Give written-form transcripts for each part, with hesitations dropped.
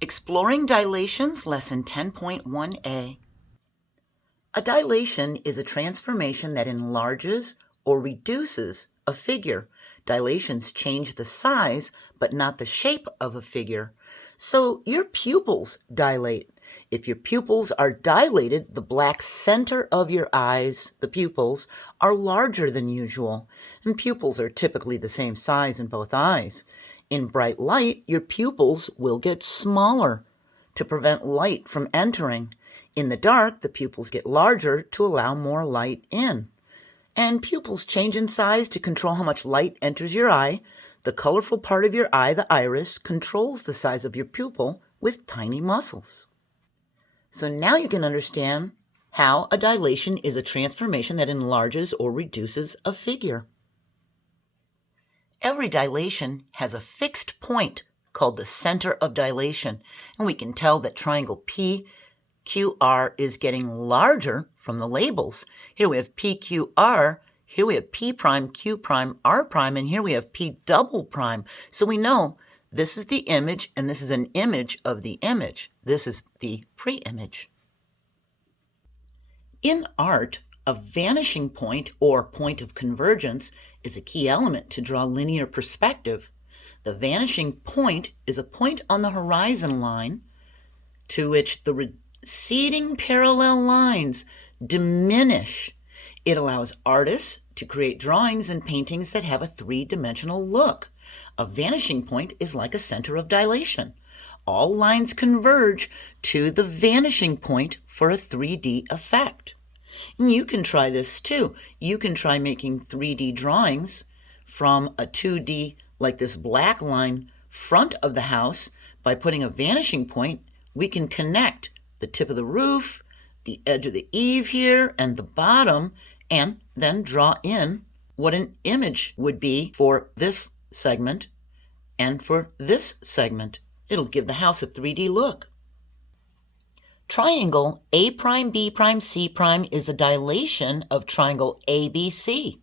Exploring Dilations, Lesson 10.1a. A dilation is a transformation that enlarges or reduces a figure. Dilations change the size, but not the shape of a figure. So your pupils dilate. If your pupils are dilated, the black center of your eyes, the pupils, are larger than usual, and pupils are typically the same size in both eyes. In bright light, your pupils will get smaller to prevent light from entering. In the dark, the pupils get larger to allow more light in. And pupils change in size to control how much light enters your eye. The colorful part of your eye, the iris, controls the size of your pupil with tiny muscles. So now you can understand how a dilation is a transformation that enlarges or reduces a figure. Every dilation has a fixed point called the center of dilation, and we can tell that triangle PQR is getting larger from the labels. Here we have PQR, here we have P prime, Q prime, R prime, and here we have P double prime. So we know this is the image, and this is an image of the image. This is the pre-image. In art, a vanishing point or point of convergence is a key element to draw linear perspective. The vanishing point is a point on the horizon line to which the receding parallel lines diminish. It allows artists to create drawings and paintings that have a three-dimensional look. A vanishing point is like a center of dilation. All lines converge to the vanishing point for a 3D effect. And you can try this too. You can try making 3D drawings from a 2D, like this black line, front of the house. By putting a vanishing point, we can connect the tip of the roof, the edge of the eave here, and the bottom, and then draw in what an image would be for this segment and for this segment. It'll give the house a 3D look. Triangle A prime, B prime, C prime is a dilation of triangle ABC.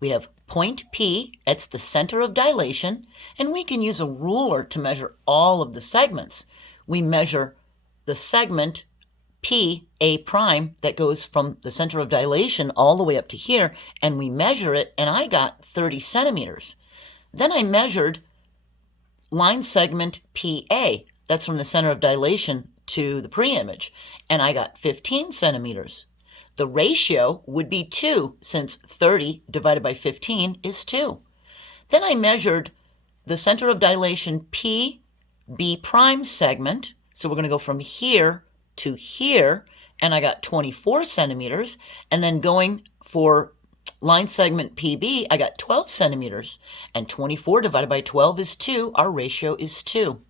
We have point P, that's the center of dilation, and we can use a ruler to measure all of the segments. We measure the segment P, A prime, that goes from the center of dilation all the way up to here, and we measure it, and I got 30 centimeters. Then I measured line segment PA, that's from the center of dilation to the pre-image, and I got 15 centimeters. The ratio would be 2, since 30 divided by 15 is 2. Then I measured the center of dilation P, B prime segment, so we're going to go from here to here, and I got 24 centimeters, and then going for line segment PB, I got 12 centimeters, and 24 divided by 12 is 2. Our ratio is 2.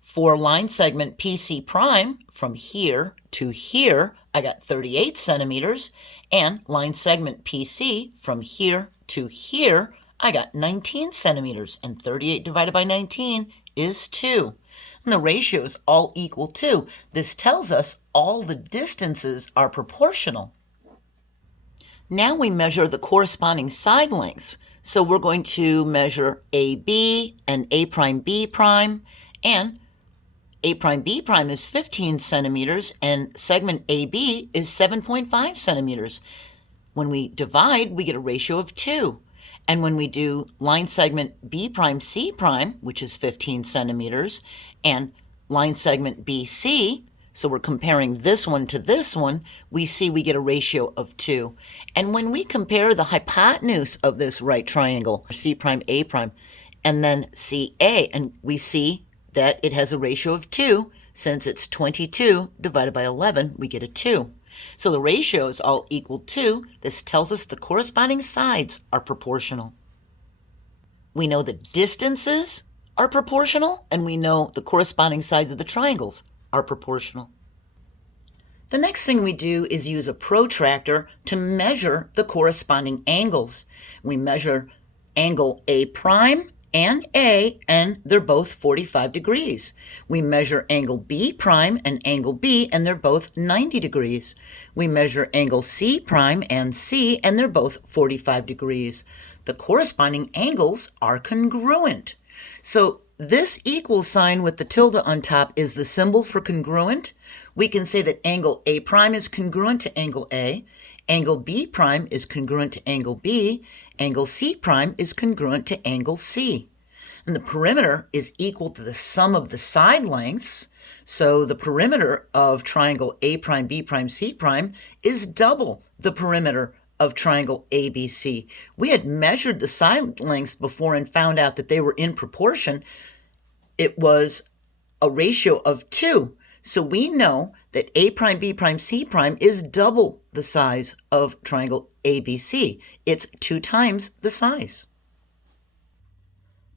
For line segment PC prime, from here to here, I got 38 centimeters, and line segment PC, from here to here, I got 19 centimeters, and 38 divided by 19 is 2. And the ratio is all equal to. This tells us all the distances are proportional. Now we measure the corresponding side lengths. So we're going to measure AB and A prime B prime, and A prime B prime is 15 centimeters, and segment AB is 7.5 centimeters. When we divide, we get a ratio of 2. And when we do line segment B prime C prime, which is 15 centimeters, and line segment BC, so we're comparing this one to this one, we see we get a ratio of 2. And when we compare the hypotenuse of this right triangle, C prime A prime, and then CA, and we see that it has a ratio of 2. Since it's 22 divided by 11, we get a 2. So the ratio is all equal to. This tells us the corresponding sides are proportional. We know the distances are proportional, and we know the corresponding sides of the triangles are proportional. The next thing we do is use a protractor to measure the corresponding angles. We measure angle A prime and A, and they're both 45 degrees. We measure angle B prime and angle B, and they're both 90 degrees. We measure angle C prime and C, and they're both 45 degrees. The corresponding angles are congruent. So This equal sign with the tilde on top is the symbol for congruent. We can say that angle A prime is congruent to angle A, angle B prime is congruent to angle B, angle C prime is congruent to angle C. And the perimeter is equal to the sum of the side lengths. So the perimeter of triangle A prime, B prime, C prime is double the perimeter of triangle ABC. We had measured the side lengths before and found out that they were in proportion. It was a ratio of 2. So we know that A prime, B prime, C prime is double the size of triangle ABC. It's 2 times the size.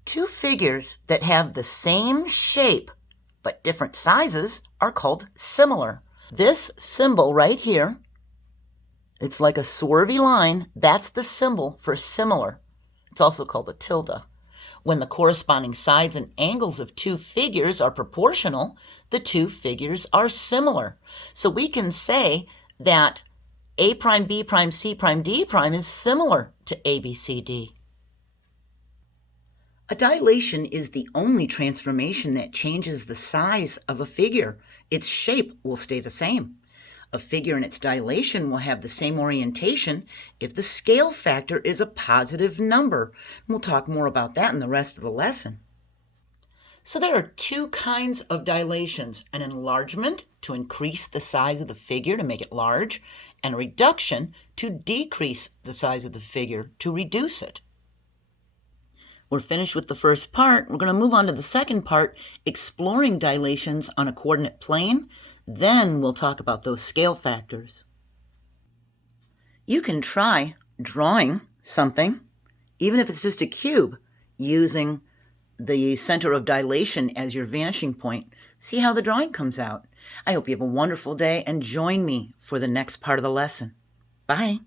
Two figures that have the same shape but different sizes are called similar. This symbol right here, it's like a swervy line. That's the symbol for similar. It's also called a tilde. When the corresponding sides and angles of two figures are proportional, the two figures are similar. So we can say that A prime, B prime, C prime, D prime is similar to ABCD. A dilation is the only transformation that changes the size of a figure. Its shape will stay the same. A figure in its dilation will have the same orientation if the scale factor is a positive number. We'll talk more about that in the rest of the lesson. So there are two kinds of dilations: an enlargement to increase the size of the figure to make it large, and a reduction to decrease the size of the figure to reduce it. We're finished with the first part. We're going to move on to the second part, exploring dilations on a coordinate plane. Then we'll talk about those scale factors. You can try drawing something, even if it's just a cube, using the center of dilation as your vanishing point. See how the drawing comes out. I hope you have a wonderful day and join me for the next part of the lesson. Bye.